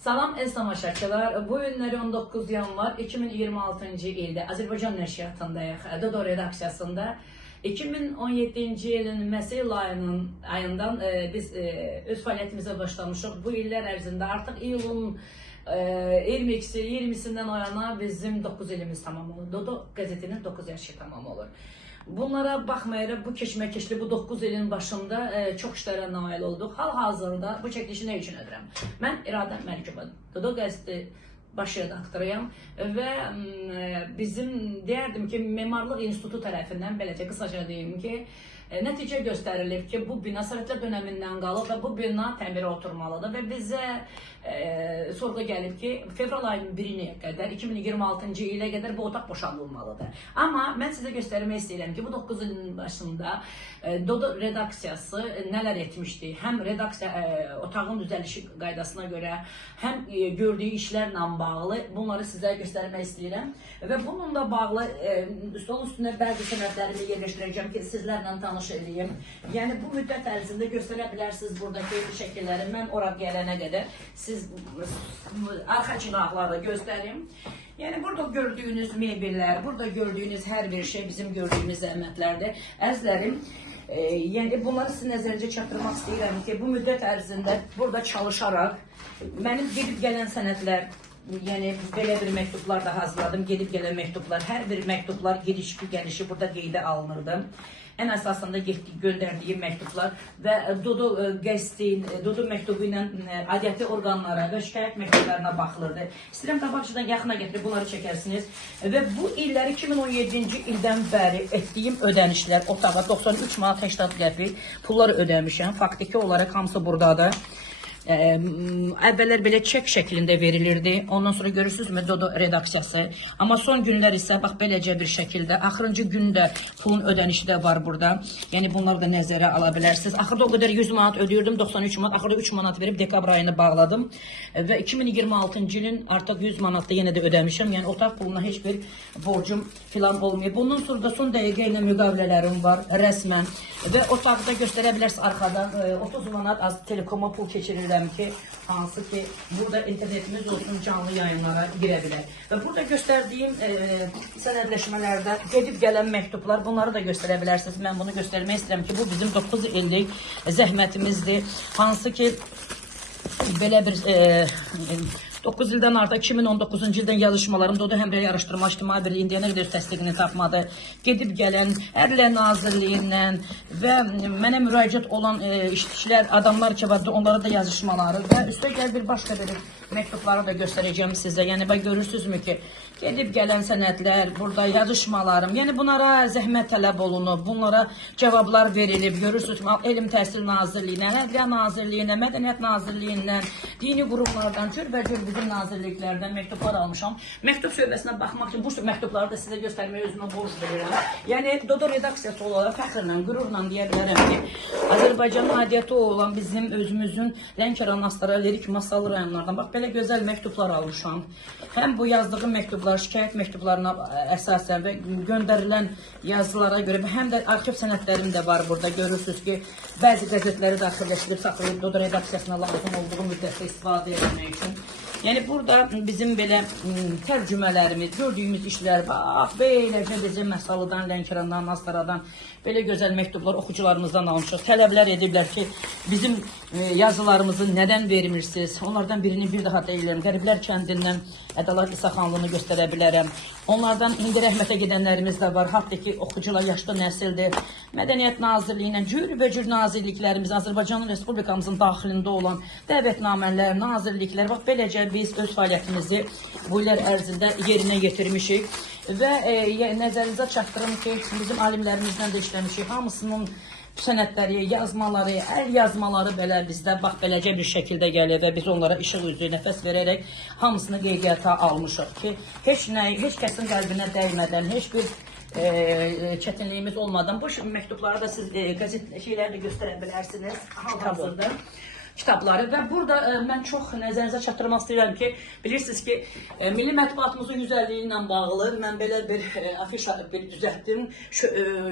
Salam əziz tamaşaçılar. Bu günləri 19 yanvar 2026-cı ildə Azərbaycan nəşriyyatındayıq. Dodo redaksiyasında 2017-ci ilin məsəl ayından biz öz fəaliyyətimizə başlamışıq. Bu illər ərzində artıq iyulun 20-sindən o yana bizim 9 ilimiz tamam olur. Dodo qəzetinin 9 yaşı tamam olur. Bunlara baxmayaraq bu keşməkeşli bu 9 ilin başında çox işlərə nail olduq. Hal-hazırda bu çəkilişi nə üçün edirəm? Mən İradə Məlikova, Dodo qəzeti baş redaktoruyam və bizim deyərdim ki, Memarlıq İnstitutu tərəfindən beləcə qısaca deyim ki, nəticə göstərilib ki, bu bina Sovetlər dönəmindən qalıb və bu bina təmirə oturmalıdır və bizə sorğu gəlib ki, fevral ayının 1-nə qədər, 2026-cı ilə qədər bu otaq boşaldılmalıdır. Amma mən sizə göstərmək istəyirəm ki, bu 9 ilin başında Dodo redaksiyası nələr etmişdi? Həm redaksiya otağın düzəlişi qaydasına görə, həm gördüyü işlərlə bağlı bunları sizə göstərmək istəyirəm və bununla bağlı stolun üstünə bəzi sənədlərimi yerləşdirəcəm ki, sizlərlə tanış edeyim. Yəni bu müddət ərzində göstərə bilərsiniz buradakı şəkilləri. Mən ora gələnə qədər siz arxa cinahları göstərim. Yəni burada gördüyünüz mebellər, burada gördüyünüz hər bir şey bizim gördüyümüz zəhmətlərdir. Əzizlərim, yəni bunları sizin nəzərinizə çatdırmaq istəyirəm ki, bu müddət ərzində burada çalışaraq mənim gedib gələn sənədlər, yəni belə bir məktublar da hazırladım, gedib gələn məktublar, hər bir məktublar girişi, gəlişi burada qeydə alınırdı. Ən əsasında göndərdiyi məktublar və Dodo qəzetinin, Dodo məktubu ilə aidiyyəti orqanlara və şikayət məktublarına baxılırdı. İstəyirəm qabaqçıdan yaxına gətirib bunları çəkərsiniz və bu illəri 2017-ci ildən bəri etdiyim ödənişlər otağa 93 manat 80 qəpik pulları ödəmişəm. Faktiki olaraq hamısı buradadır. Əvvəllər belə çek şəklində verilirdi. Ondan sonra görürsünüzmü Dodo redaksiyası. Amma son günlər isə bax beləcə bir şəkildə. Axırıncı gündə pulun ödənişi də var burada. Yəni bunları da nəzərə ala bilərsiniz. Axırda o qədər 100 manat ödəyirdim, 93 manat. Axırda 3 manat verib dekabr ayını bağladım. Və 2026-cı ilin artıq 100 manatda yenə də ödəmişəm. Yəni otaq puluna heç bir borcum filan olmuyor. Bundan sonra da son dəqiqə ilə müqavilələrim var rəsmən. Və otaqda göstərə bilərsiniz arxadan 30 manat az telekoma pul keçirirəm ki, hansı ki burada internetimiz olsun, canlı yayınlara girə bilər. Və burada göstərdiyim sənədləşmələrdə gedib gələn məktublar, bunları da göstərə bilərsiniz. Mən bunu göstərmək istəyirəm ki, bu bizim 9 illik zəhmətimizdir. Hansı ki belə bir 9 ildən artıq 2019-cu ildən yazışmalarım Dodo Həmrəy Araşdırma İctimai Birliyi indiyənə qədər təsdiqini tapmadı. Gedib gələn Ədliyyə Nazirliyindən və mənə müraciət olan işçilər, adamlar ki vardı, onlara da yazışmaları və üstəgəl bir başqa bir məktubları da göstərəcəm sizə. Yəni bax görürsünüzmü ki, gedib gələn sənədlər, burada yazışmalarım, yəni bunlara zəhmət tələb olunub, bunlara cavablar verilib. Görürsünüzmü, Elm Təhsil Nazirliyindən, Ədliyyə Nazirliyindən, Mədəniyyət Nazirliyindən, dini qurumlardan, cürbəcür bizim nazirliklərdən məktublar almışam. Məktub şöbəsinə baxmaq üçün bu məktubları da sizə göstərməyə özümə borc verirəm. Yəni Dodo redaksiyası olaraq fəxrlə, qürurla deyə bilərəm ki, Azərbaycanın aidiyyəti olan bizim özümüzün Lənkəran, Astara, Lirik, Masallı rayonlardan bax belə gözəl məktublar almışam. Həm bu yazdığım məktublar, şikayət məktublarına əsasən və göndərilən yazılara görə, həm də arxiv sənədlərim də var burada. Görürsünüz ki, bəzi qəzetləri daxilləşdirib saxlayıb Dodo redaksiyasına lazım olduğu müddətdə istifadə etmək üçün. Yəni burada bizim belə tərcümələrimiz, gördüyümüz işlər, bax beləcə bizim Məsalıdan, Lənkərandan, Astaradan belə gözəl məktublar oxucularımızdan almışıq. Tələblər ediblər ki, bizim yazılarımızı nədən vermirsiniz? Onlardan birini bir daha deyirəm. Qəriblər kəndindən Ədalət İsaxanlığını göstərə bilərəm. Onlardan indi rəhmətə gedənlərimiz də var. Hatta ki, oxucular yaşlı nəsildir. Mədəniyyət Nazirliyindən cürbəcür nazirliklərimiz, Azərbaycan Respublikamızın daxilində olan dəvətnamələr, nazirliklər, bax beləcə biz öz fəaliyyətimizi bu illər ərzində yerinə yetirmişik. Və nəzərinizə çatdırım ki, bizim alimlərimizdən də işləmişik. Hamısının sənədləri, yazmaları, əl yazmaları belə bizdə bax beləcə bir şəkildə gəlir və biz onlara işıq üzrə nəfəs verərək hamısını qeydiyyata almışıq ki, heç kəsin qəlbinə dəymədən, heç bir çətinliyimiz olmadan bu məktubları da siz qəzet şeyləri də göstərə bilərsiniz hal-hazırda. kitabları və burada mən çox nəzərinizə çatdırmaq istəyirəm ki, bilirsiniz ki, milli mətbuatımızın 150-yi ilə bağlı mən belə bir afişa düzəltdim.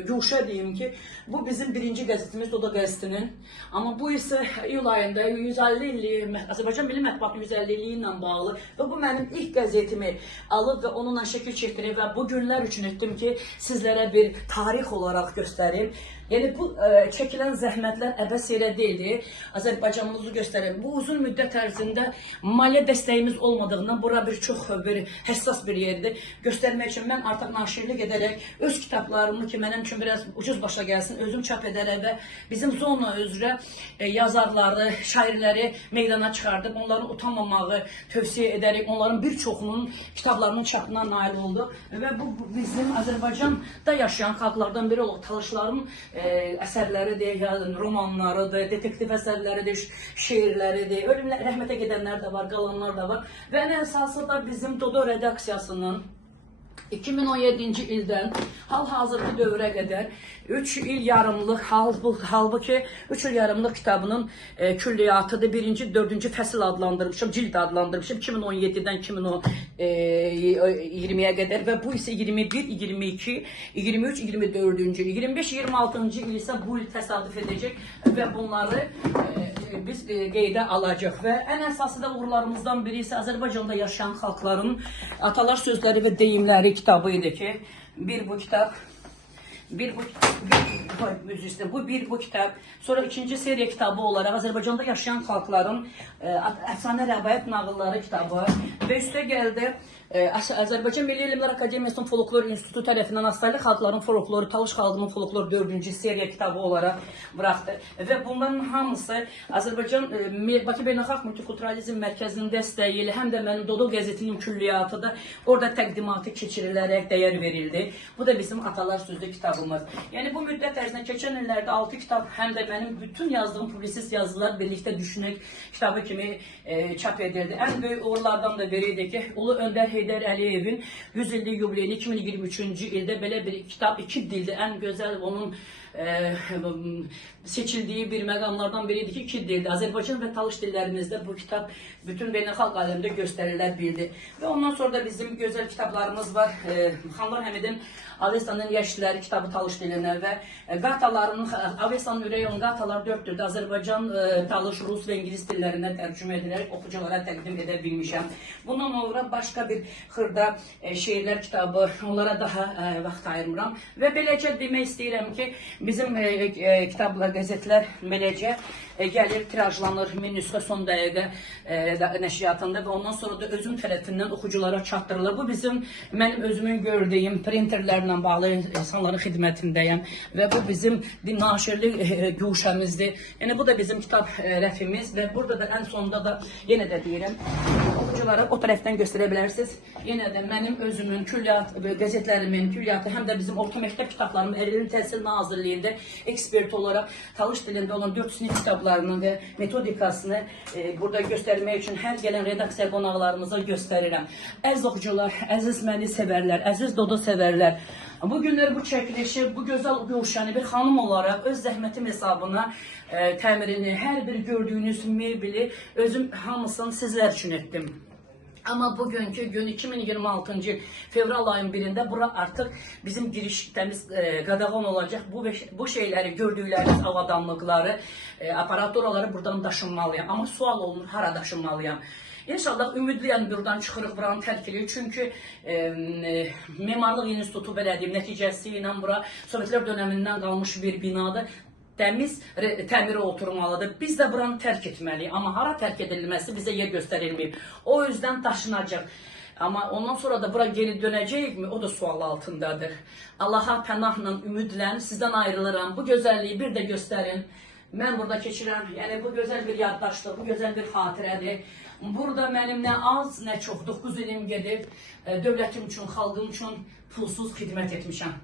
Güşə deyim ki, bu bizim birinci qəzetimiz Dodo qəzetinin. Amma bu isə iyul ayında 150 illik Azərbaycan milli mətbuatının 150 illiyi ilə bağlı və bu mənim ilk qəzetimi alıb və onunla şəkil çəkdirib və bu günlər üçün etdim ki, sizlərə bir tarix olaraq göstərim. Yəni bu çəkilən zəhmətlər əbəs yerə deyildi. Azərbaycanımızı göstərir. Bu uzun müddət ərzində maliyyə dəstəyimiz olmadığından bura çox həssas bir yerdir. Göstərmək üçün mən artıq naşirlik edərək öz kitablarımı ki, mənim üçün biraz ucuz başa gəlsin, özüm çap edərək və bizim zona üzrə yazarları, şairləri meydana çıxardıb, onların utanmamağı tövsiyə edərək, onların bir çoxunun kitablarının çapına nail oldu. Və bu bizim Azərbaycanda yaşayan xalqlardan biri olub Talışların əsərləridir, romanlarıdır, detektiv əsərləridir, şeirləridir, rəhmətə gedənlər də var, qalanlar da var. Və ən əsası da bizim Dodo redaksiyasının 2017-ci ildən hal-hazırki dövrə qədər 3 il yarımlıq, halbuki 3 il yarımlıq kitabının külliyatıdır. 1-ci, 4-cü fəsil adlandırmışım, cild adlandırmışım 2017-dən 2020-yə qədər və bu isə 21, 22, 23, 24-cü, 25, 26-cı il isə bu il təsadüf edəcək və bunları biz qeydə alacaq və ən əsası da uğurlarımızdan biri isə Azərbaycanda yaşayan xalqların atalar sözləri və deyimləri kitabı idi ki, bu kitab, sonra ikinci seriya kitabı olaraq Azərbaycanda yaşayan xalqların əfsanə rəvayət nağılları kitabı və üstə gəldi Azərbaycan Milli Elmlər Akademiyasının Folklor İnstitutu tərəfindən Astaylı xalqların folkloru, Talış xalqının folkloru 4-cü seriya kitabı olaraq buraxdı və bunların hamısı Azərbaycan Bakı Beynəlxalq Multikulturalizm Mərkəzinin dəstəyi ilə həm də mənim Dodo qəzetinin külliyatı da orada təqdimatı keçirilərək dəyər verildi. Bu da bizim atalar sözlü kitabımız. Yəni bu müddət ərzində keçən illərdə 6 kitab həm də mənim bütün yazdığım publisist yazılar birlikdə düşünək kitabı kimi çap edildi. Ən böyük uğurlardan da biri idi ki, Ulu Öndər Heydər Əliyevin 100 illik yubileyini 2023-cü ildə belə bir kitab 2 dildə ən gözəl onun seçildiyi bir məqamlardan biriydi ki, 2 dildə Azərbaycan və Talış dillərimizdə bu kitab bütün beynəlxalq aləmdə göstərilə bildi. Və ondan sonra da bizim gözəl kitablarımız var. Xanlar Həmidin Avesanın Yaşlıları kitabı Talış dilinə və Qataların, Avesanın ürəyi olan Qatalar 4 dildə Azərbaycan, Talış, Rus və İngilis dillərindən tərcümə edilərək oxuculara təqdim edə bilmişəm. Bundan sonra başqa bir xırda şeirlər kitabı, onlara daha vaxt ayırmıram. Və beləcə demək istəyirəm ki, bizim kitablar, qəzetlər beləcə gəlir, tirajlanır, min nüsxə son dəqiqə nəşriyyatında və ondan sonra da özüm tərəfindən oxuculara çatdırılır. Bu bizim, mənim özümün gördüyüm printerlərlə bağlı insanların xidmətindəyəm və bu bizim naşirlik güşəmizdir. Yəni bu da bizim kitab rəfimiz və burada da ən sonunda da yenə də deyirəm, oxuculara o tərəfdən göstərə bilərsiniz. Yenə də mənim özümün qəzetlərimin külliyatı, həm də bizim orta məktəb kitablarımın Elm Təhsil Nazirliyində ekspert olaraq Talış dilində olan 4 sinif kitablarının və metodikasını burada göstərmək üçün hər gələn redaksiya qonaqlarımıza göstərirəm. Əziz oxucular, əziz məni sevərlər, əziz Dodo sevərlər. Bu günlər bu çəkilişi, bu gözəl güşəni bir xanım olaraq öz zəhmətim hesabına təmirini, hər bir gördüyünüz mebeli özüm hamısını sizlər üçün etdim. Ama bugünkü gün 2026. fevral ayın birinde bura artık bizim girişimiz qadağan olacak. Bu şeyleri gördükleriniz avadanlıkları, aparaturaları buradan daşınmalıyam. Ama sual olunur, hara daşınmalıyam. İnşallah ümidliyəm buradan çıxırıq, buranı tərk edirik. Çünki Memarlıq İnstitutu belə deyim, nəticəsi ilə bura Sovetlər dönəmindən qalmış bir binadır. Təmiz təmirə oturmalıdır. Biz də buranı tərk etməliyik. Amma hara tərk edilməsi bizə yer göstərilməyib. O yüzden daşınacaq. Ama ondan sonra da bura geri dönəcəyikmi? O da sual altındadır. Allaha pənahla, ümidlə sizdən ayrılıram. Bu gözəlliyi bir də göstərin. Mən burada keçirəm. Yəni bu gözəl bir yaddaşdır, bu gözəl bir xatirədir. Burada mənim nə az, nə çox 9 ilim gedib dövlətim üçün, xalqım üçün pulsuz xidmət etmişəm.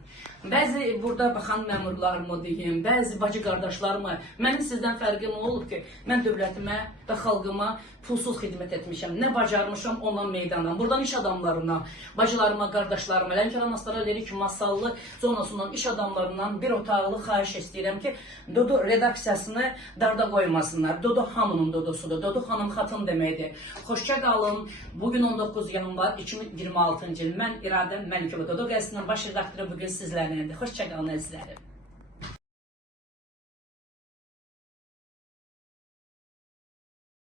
Bəzi burada baxan məmurlarımı deyim, bəzi bacı qardaşlarımı, mənim sizdən fərqim olub ki, mən dövlətimə və xalqıma pulsuz xidmət etmişəm. Nə bacarmışam ondan meydandan. Buradan iş adamlarına, bacılarıma, qardaşlarıma, Lənkəran Astara Lirik Masallı zonasından iş adamlarından bir otaqlı xahiş istəyirəm ki, Dodo redaksiyasını darda qoymasınlar. Dodo hamının Dodosudur. Dodo xanım xatın deməkdir. Xoşça qalın. Bugün 19 yanvar 2026-cı il. Mən İradə Məlikova Dodo qəzetinin baş redaktoru bugün sizlərləndir. Xoşça qalın əzizlərim.